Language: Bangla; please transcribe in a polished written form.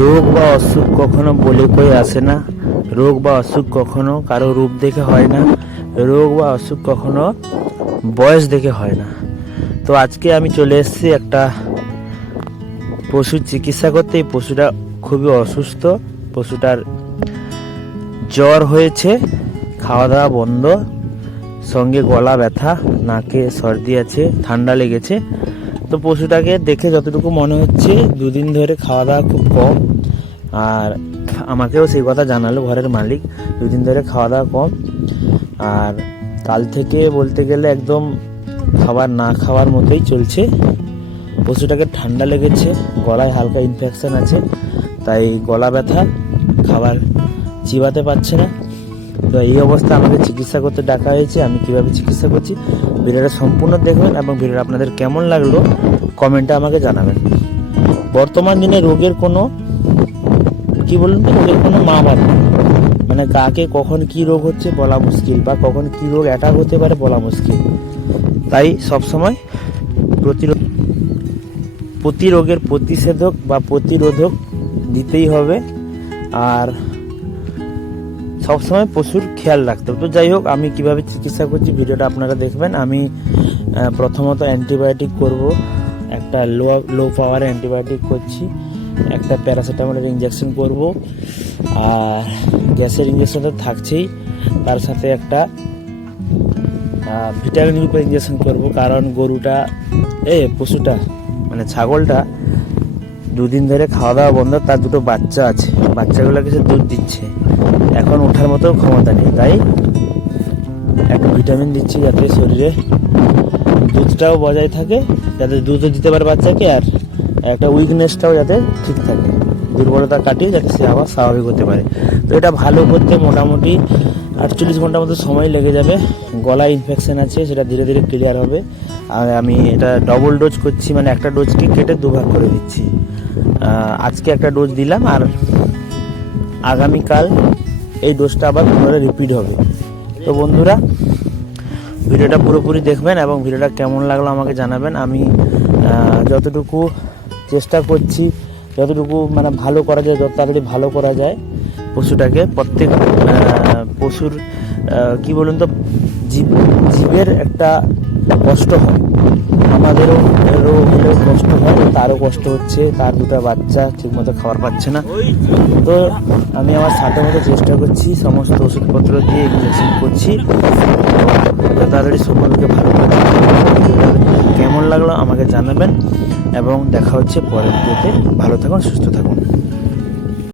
রোগ বা অসুখ কখনো বলে কই আসে না। রোগ বা অসুখ কখনো কারো রূপ দেখে হয় না। রোগ বা অসুখ কখনো বয়স দেখে হয় না। তো আজকে আমি চলে এসেছি একটা পশুর চিকিৎসা করতে। এই পশুটা খুবই অসুস্থ। পশুটার জ্বর হয়েছে, খাওয়া দাওয়া বন্ধ, সঙ্গে গলা ব্যথা, নাকে সর্দি আছে, ঠান্ডা লেগেছে। তো পশুটাকে দেখে যতটুকু মনে হচ্ছে দুদিন ধরে খাওয়া দাওয়া খুব কম, আর আমাকেও সেই কথা জানালো ঘরের মালিক, দুদিন ধরে খাওয়া দাওয়া কম। আর কাল থেকে বলতে গেলে একদম খাবার না খাওয়ার মতোই চলছে। পশুটাকে ঠান্ডা লেগেছে, গলায় হালকা ইনফেকশন আছে, তাই গলা ব্যথা, খাবার চিবাতে পারছে না। তো এই অবস্থা আমাকে চিকিৎসা করতে ডাকা হয়েছে। আমি কিভাবে চিকিৎসা করছি ভিডিওটা সম্পূর্ণ দেখবেন এবং ভিডিওটা আপনাদের কেমন লাগলো কমেন্টে আমাকে জানাবেন। বর্তমান দিনে রোগের কোনো কি বলুন তো, রোগের কোনো মা বাদ নেই। মানে কাকে কখন কি রোগ হচ্ছে বলা মুশকিল, বা কখন কি রোগ অ্যাটাক হতে পারে বলা মুশকিল। তাই সবসময় প্রতি রোগের প্রতিষেধক বা প্রতিরোধক দিতেই হবে, আর সবসময় পশুর খেয়াল রাখতে হবে। তো যাই হোক, আমি কিভাবে চিকিৎসা করছি ভিডিওটা আপনারা দেখবেন। আমি প্রথমত অ্যান্টিবায়োটিক করব, একটা লো পাওয়ার অ্যান্টিবায়োটিক করছি, একটা প্যারাসিটামলের ইঞ্জেকশন করব, আর গ্যাসের ইঞ্জেকশন তো থাকছেই, তার সাথে একটা ভিটামিন গ্রুপের ইঞ্জেকশন করব। কারণ গরুটা পশুটা মানে ছাগলটা দুদিন ধরে খাওয়া দাওয়া বন্ধ, তার দুটো বাচ্চা আছে, বাচ্চাগুলোকে সে দুধ দিচ্ছে, এখন ওঠার মতো ক্ষমতা নেই, তাই একটা ভিটামিন দিচ্ছি যাতে শরীরে দুধটাও বজায় থাকে, যাতে দুধও দিতে পারে বাচ্চাকে, আর একটা উইকনেসটাও যাতে ঠিক থাকে, দুর্বলতা কাটিয়ে যাতে সে আবার স্বাভাবিক হতে পারে। তো এটা ভালো করতে মোটামুটি 48 ঘন্টার মতো সময় লেগে যাবে। গলায় ইনফেকশন আছে, সেটা ধীরে ধীরে ক্লিয়ার হবে। আর আমি এটা ডবল ডোজ করছি, মানে একটা ডোজকে কেটে দুভাগ করে দিচ্ছি। আজকে একটা ডোজ দিলাম, আর আগামীকাল এই ডোজটা আবার পুনরায় রিপিট হবে। তো বন্ধুরা, ভিডিওটা পুরোপুরি দেখবেন এবং ভিডিওটা কেমন লাগলো আমাকে জানাবেন। আমি যতটুকু চেষ্টা করছি, যতটুকু মানে ভালো করা যায়, যত তাড়াতাড়ি ভালো করা যায় পশুটাকে। প্রত্যেক পশুর কি বলুন তো, জীবের একটা কষ্ট হয়, আমাদেরও রোগ হলেও কষ্ট হয়, তারও কষ্ট হচ্ছে, তার দুটো বাচ্চা ঠিকমতো খাবার পাচ্ছে না। তো আমি আমার সাথে মতো চেষ্টা করছি, সমস্ত ওষুধপত্র দিয়ে ইঞ্জেকশন করছি, তাড়াতাড়ি সকলকে ভালো করে। কেমন লাগলো আমাকে জানাবেন এবং দেখা হচ্ছে পরের ভিডিওতে। ভালো থাকুন, সুস্থ থাকুন।